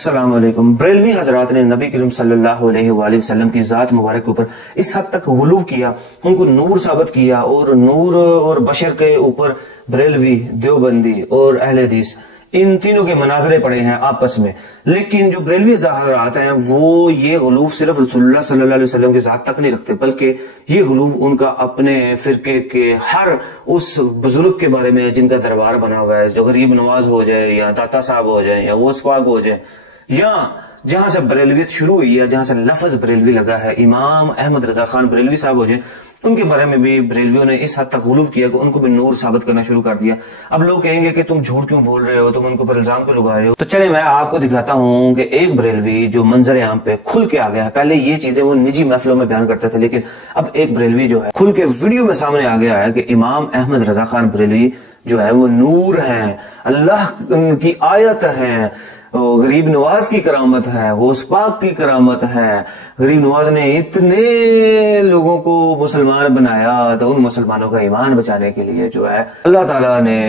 السلام علیکم۔ بریلوی حضرات نے نبی کریم صلی اللہ علیہ وآلہ وسلم کی ذات مبارک کے اوپر اس حد تک غلو کیا، ان کو نور ثابت کیا، اور نور اور بشر کے اوپر بریلوی، دیوبندی اور اہل حدیث ان تینوں کے مناظرے پڑے ہیں آپس میں۔ لیکن جو بریلوی حضرات ہیں وہ یہ غلو صرف رسول اللہ صلی اللہ علیہ وسلم کی ذات تک نہیں رکھتے، بلکہ یہ غلو ان کا اپنے فرقے کے ہر اس بزرگ کے بارے میں جن کا دربار بنا ہوا ہے، جو غریب نواز ہو جائے یا داتا صاحب ہو جائے یا غوث پاک ہو جائے، یا جہاں سے بریلویت شروع ہوئی ہے، جہاں سے لفظ بریلوی لگا ہے، امام احمد رضا خان بریلوی صاحب ہو جائے، ان کے بارے میں بھی بریلویوں نے اس حد تک غلو کیا کہ ان کو بھی نور ثابت کرنا شروع کر دیا۔ اب لوگ کہیں گے کہ تم جھوٹ کیوں بول رہے ہو، تم ان کو پر الزام کیوں لگا رہے ہو؟ تو چلے میں آپ کو دکھاتا ہوں کہ ایک بریلوی جو منظر عام پہ کھل کے آ گیا ہے۔ پہلے یہ چیزیں وہ نجی محفلوں میں بیان کرتے تھے، لیکن اب ایک بریلوی جو ہے کھل کے ویڈیو میں سامنے آ گیا ہے کہ امام احمد رضا خان بریلوی جو ہے وہ نور ہیں، اللہ کی آیت ہے، غریب نواز کی کرامت ہے، غوث پاک کی کرامت ہے۔ غریب نواز نے اتنے لوگوں کو مسلمان بنایا، تو ان مسلمانوں کا ایمان بچانے کے لیے جو ہے اللہ تعالیٰ نے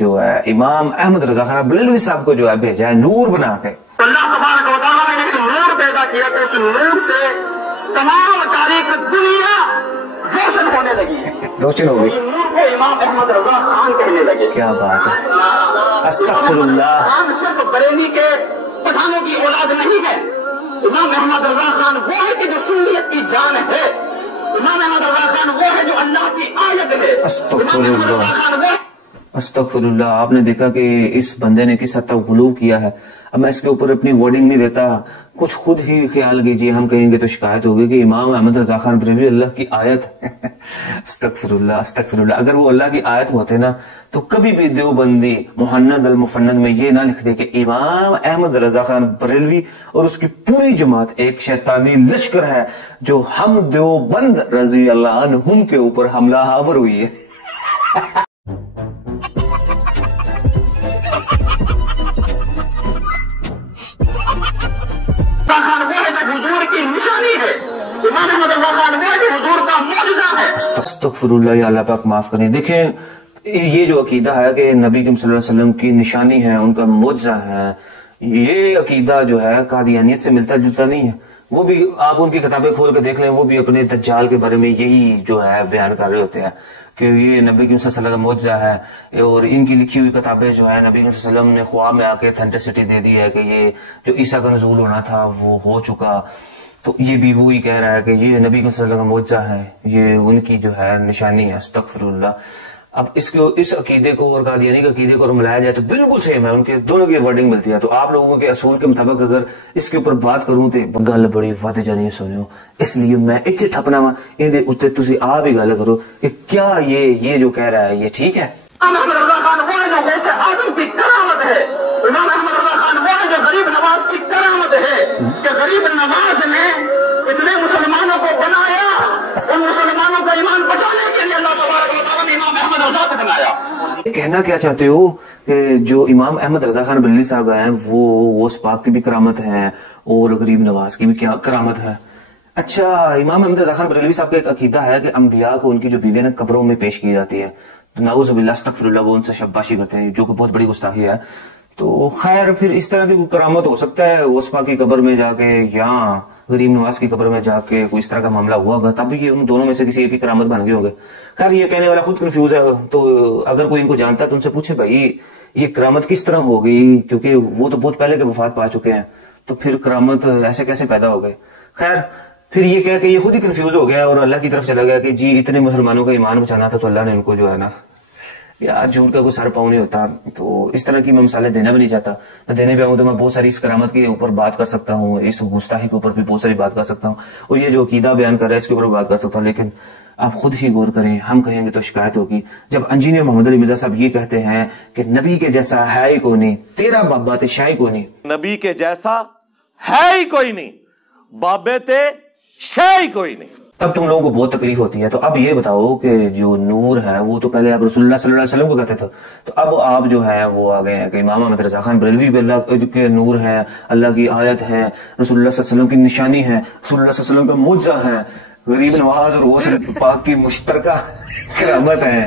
جو ہے امام احمد رضا خان بریلوی صاحب کو جو ہے بھیجا ہے نور بنا کے۔ اللہ تبارک و تعالیٰ نے ایک نور پیدا کیا کہ اس نور سے تمام تاریخ دنیا روشن ہونے لگی ہے، روشن ہو گئی۔ نور کو امام احمد رضا خان کہنے لگے۔ کیا بات ہے، استغفر اللہ۔ خان صرف بریلی کے پٹھانوں کی اولاد نہیں ہے، امام احمد رضا خان وہ ہے کہ جو سنیت کی جان ہے، امام احمد رضا خان وہ ہے جو اللہ کی آیت ہے، استغفر امام احمد اللہ، رضا خان وہ استغفر اللہ۔ آپ نے دیکھا کہ اس بندے نے کس حد تک غلو کیا ہے۔ اب میں اس کے اوپر اپنی ورڈنگ نہیں دیتا، کچھ خود ہی خیال کیجیے، ہم کہیں گے تو شکایت ہوگی کہ امام احمد رضا خان بریلوی اللہ کی آیت استغفر اللہ، استغفر اللہ۔ اگر وہ اللہ کی آیت ہوتے نا تو کبھی بھی دیوبندی محند المفند میں یہ نہ لکھ دے کہ امام احمد رضا خان بریلوی اور اس کی پوری جماعت ایک شیطانی لشکر ہے جو ہم دیوبند رضی اللہ عنہم کے اوپر حملہ آور ہوئی ہے۔ حضور کی نشانی ہے، امام احمد رضا خان وہ جو حضور کا معجزہ ہے۔ استغفر اللہ، یا اللہ پاک معاف کریں۔ دیکھیں یہ جو عقیدہ ہے کہ نبی کریم صلی اللہ علیہ وسلم کی نشانی ہے، ان کا معجزہ ہے، یہ عقیدہ جو ہے قادیانیت سے ملتا جلتا نہیں ہے۔ وہ بھی آپ ان کی کتابیں کھول کے دیکھ لیں، وہ بھی اپنے دجال کے بارے میں یہی جو ہے بیان کر رہے ہوتے ہیں کہ یہ نبی کریم صلی اللہ علیہ وسلم کا معجزہ ہے، اور ان کی لکھی ہوئی کتابیں جو ہے نبی کریم صلی اللہ علیہ وسلم نے خواب میں آ کے اتھینٹسٹی دے دی ہے کہ یہ جو عیسیٰ کا نزول ہونا تھا وہ ہو چکا۔ تو یہ بھی وہی کہہ رہا ہے کہ یہ نبی کریم صلی اللہ علیہ وسلم کا معجزہ ہے، یہ ان کی جو ہے نشانی ہے۔ استغفر اللہ۔ اب اس عقیدے کو اور قادیانی کے عقیدے کو ملایا جائے تو بالکل سیم ہے، ان کے دونوں کی ورڈنگ ملتی ہے۔ تو آپ لوگوں کے اصول کے مطابق اگر اس کے اوپر بات کروں تو گل بڑی واد جانی سنو، اس لیے میں اتنے ٹھپنا وا اتنے تسی آپ ہی گل کرو کہ کیا یہ جو کہہ رہا ہے یہ ٹھیک ہے؟ امام احمد رضا خان وہ ہے جو غوث اعظم کی کرامت ہے، امام احمد رضا خان وہ ہے جو غریب نواز کی کرامت ہے کہ غریب نواز نے اتنے مسلمانوں کو بنایا، ان مسلمانوں کا ایمان بچانے کے لیے اللہ تبارک و تعالیٰ نے امام احمد رضا کو بنایا۔ کہنا کیا چاہتے ہو کہ جو امام احمد رضا خان بریلوی صاحب ہیں وہ غوث پاک کی بھی کرامت ہے اور غریب نواز کی بھی کیا کرامت ہے؟ اچھا، امام احمد رضا خان بریلوی صاحب کا ایک عقیدہ ہے کہ انبیاء کو ان کی جو بیویاں قبروں میں پیش کی جاتی ہے، نعوذ باللہ استغفر اللہ، وہ ان سے شباشی کرتے ہیں جو کہ بہت بڑی گستاخی ہے۔ تو خیر پھر اس طرح کی کوئی کرامت ہو سکتا ہے غوث پاک کی قبر میں جا کے یا غریب نواز کی قبر میں جا کے کوئی اس طرح کا معاملہ ہوا ہوگا، تب یہ ان دونوں میں سے کسی ایک کی کرامت بن گئے ہوگے۔ خیر یہ کہنے والا خود کنفیوز ہے، تو اگر کوئی ان کو جانتا ہے تو ان سے پوچھے بھائی یہ کرامت کس طرح ہو گئی، کیونکہ وہ تو بہت پہلے کے وفات پا چکے ہیں، تو پھر کرامت ایسے کیسے پیدا ہو گئے؟ خیر پھر یہ کہہ کہ یہ خود ہی کنفیوز ہو گیا اور اللہ کی طرف چلا گیا کہ جی اتنے مسلمانوں کا ایمان بچانا تھا تو اللہ نے ان کو جو ہے نا، یار جھوٹ کا کوئی سر پاؤں نہیں ہوتا۔ تو اس طرح کی میں مثالیں دینا بھی نہیں چاہتا، میں دینے پہ آؤں تو میں بہت ساری اس کرامت کے اوپر بات کر سکتا ہوں، اس گستاخی کے اوپر بھی بہت ساری بات کر سکتا ہوں، اور یہ جو عقیدہ بیان کر رہا ہے اس کے اوپر بات کر سکتا ہوں، لیکن آپ خود ہی غور کریں، ہم کہیں گے تو شکایت ہوگی۔ جب انجینئر محمد علی مرزا صاحب یہ کہتے ہیں کہ نبی کے جیسا ہے ہی کوئی نہیں، تیرا بابا شاہ کوئی نہیں، نبی کے جیسا ہے ہی کوئی نہیں، بابے تے شاہ ہی کوئی نہیں، تب تم لوگوں کو بہت تکلیف ہوتی ہے۔ تو اب یہ بتاؤ کہ جو نور ہے وہ تو پہلے آپ رسول اللہ صلی اللہ علیہ وسلم کو کہتے تھے، تو اب آپ جو ہے وہ آ گئے ہیں کہ امام احمد رضا خان بریلوی بھی اللہ کے نور ہے، اللہ کی آیت ہے، رسول اللہ صلی اللہ علیہ وسلم کی نشانی ہے، رسول اللہ صلی اللہ علیہ وسلم کا معجزہ ہے، غریب نواز اور غوث پاک کی مشترکہ کرامت ہے۔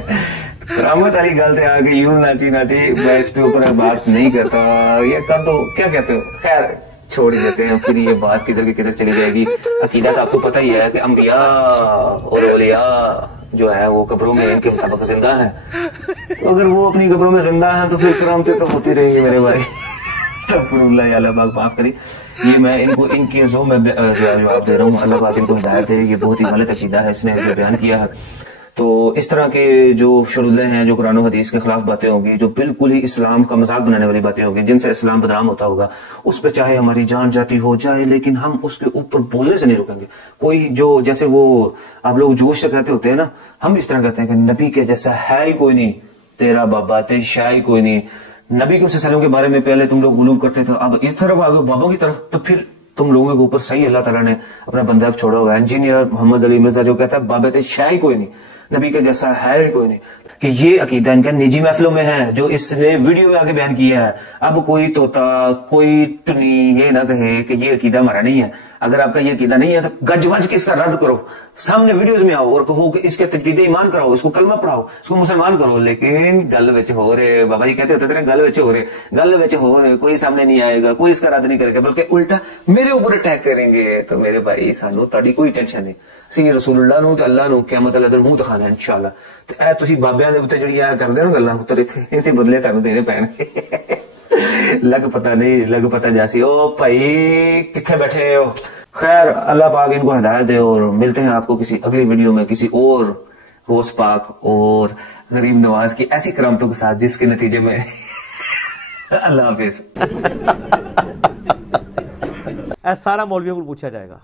کرامت والی گل تے آ کے یوں ناٹی ناٹی میں اس پہ اوپر بات نہیں کرتا. یہ کر دو, کیا کہتے ہو, خیر چھوڑ ہی دیتے ہیں. پھر یہ بات کدھر کی کدھر چلی جائے گی. عقیدہ تو آپ کو پتہ ہی ہے کہ انبیاء اور اولیاء جو ہے وہ قبروں میں ان کے مطابق زندہ ہیں. تو اگر وہ اپنی قبروں میں زندہ ہیں تو پھر کرامتیں تو ہوتی رہیں گی میرے بھائی. استغفر اللہ, یا اللہ پاک معاف کری. یہ میں ان کو ان کے جو میں جواب دے رہا ہوں, اللہ پاک ان کو ہدایت دے. یہ بہت ہی غلط عقیدہ ہے اس نے جو بیان کیا ہے. تو اس طرح کے جو شرولے ہیں, جو قرآن و حدیث کے خلاف باتیں ہوں گی, جو بالکل ہی اسلام کا مذاق بنانے والی باتیں ہوں گی, جن سے اسلام بدنام ہوتا ہوگا, اس پہ چاہے ہماری جان جاتی ہو جائے لیکن ہم اس کے اوپر بولنے سے نہیں رکیں گے. کوئی جو جیسے وہ آپ لوگ جوش سے کہتے ہوتے ہیں نا, ہم اس طرح کہتے ہیں کہ نبی کے جیسا ہے ہی کوئی نہیں, تیرا بابا تیری شاہ ہی کوئی نہیں. نبی کے وسلم کے بارے میں پہلے تم لوگ غلو کرتے تھے, اب اس طرف آ گئے بابوں کی طرف, تو پھر تم لوگوں کے اوپر صحیح اللہ تعالیٰ نے اپنا بندہ چھوڑا ہوا ہے. انجینئر محمد علی مرزا جو کہتا ہے بابا تیری شاہ ہی کوئی نہیں, نبی کے جیسا ہے ہی کوئی نہیں, کہ یہ عقیدہ ان کا نجی محفلوں میں ہے جو اس نے ویڈیو میں آگے بیان کیا ہے. اب کوئی طوطا کوئی ٹنی یہ نہ کہے کہ یہ عقیدہ ہمارا نہیں ہے. اگر آپ کا یہ عقیدہ نہیں ہے تو گج وج کے اس کا رد کرو, سامنے ویڈیوز میں آؤ اور کہو کہ اس کے تجدید ایمان کراؤ, اس کو کلمہ پڑھاؤ, اس کو مسلمان کرو. لیکن گل وچ ہو رہے, بابا جی کہتے ہوتے تھے گل وچ ہو رہے, کوئی سامنے نہیں آئے گا, کوئی اس کا رد نہیں کرے گا, بلکہ الٹا میرے اوپر اٹیک کریں گے. تو میرے بھائی سانو تاڑی کوئی ٹینشن نہیں, سی رسول اللہ نو تے اللہ نو قیامت اللہ دے منہ دکھانا ہے انشاءاللہ. تے اے تسی بابیاں دے اوتے جڑی کر دے نا گلاں پتر ایتھے بدلے تانوں دینے پین گے. لگ پتہ نہیں, لگ پتہ جیسی. او بھائی کتنے بیٹھے ہو. خیر اللہ پاک ان کو ہدایت دے, اور ملتے ہیں آپ کو کسی اگلی ویڈیو میں کسی اور ہوس پاک اور غریب نواز کی ایسی کرامتوں کے ساتھ جس کے نتیجے میں اللہ حافظ. سارا مولویوں کو پوچھا جائے گا.